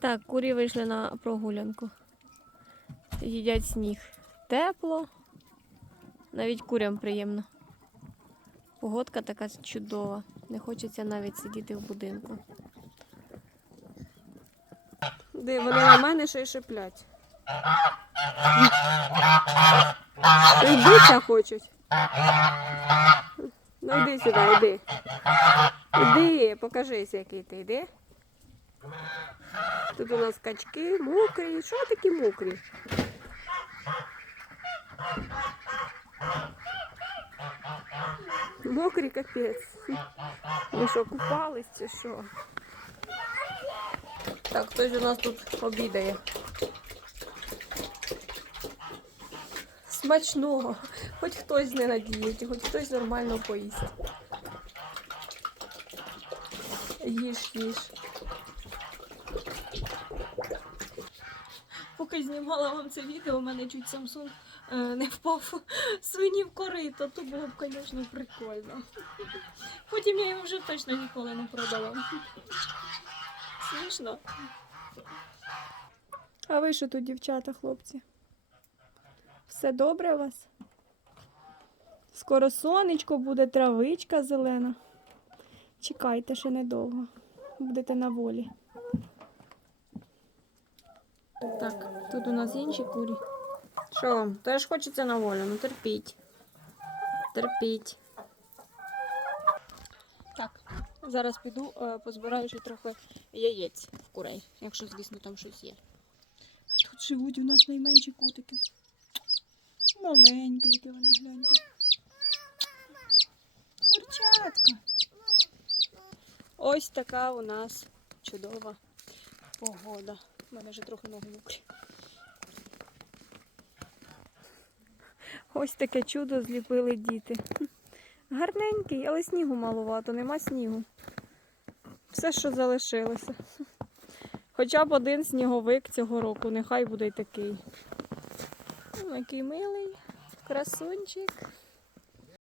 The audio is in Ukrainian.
Так, курі вийшли на прогулянку. Їдять сніг. Тепло. Навіть курям приємно. Погодка така чудова. Не хочеться навіть сидіти в будинку. Де вони на мене ще й шиплять. Йдися хочуть. Ну йди сюди, йди. Іди, покажись, який ти йди. Тут у нас качки, мокрі. Що такі мокрі? Мокрі капець. Ви що, купались чи що? Так, хтось у нас тут обідає. Смачного. Хоч хтось не на хоч хтось нормально поїсть. Їж, їж. Поки знімала вам це відео, у мене чуть Samsung е, не впав свині в корито, то було б, звісно, прикольно. Потім я його вже точно ніколи не продала. Смішно. А ви що тут, дівчата, хлопці? Все добре у вас? Скоро сонечко буде, травичка зелена. Чекайте ще недовго. Будете на волі. Так, тут у нас інші курі. Що вам? Теж хочеться на волю, ну терпіть. Терпіть. Так, зараз піду, е, позбираю ще трохи яєць в курей, якщо, звісно, там щось є. А тут живуть у нас найменші котики. Маленьке, яке воно Ось така у нас чудова погода. У мене вже трохи ноги мокрі. Ось таке чудо зліпили діти. Гарненький, але снігу малувато, нема снігу. Все, що залишилося. Хоча б один сніговик цього року, нехай буде й такий. М, Який милий, красунчик.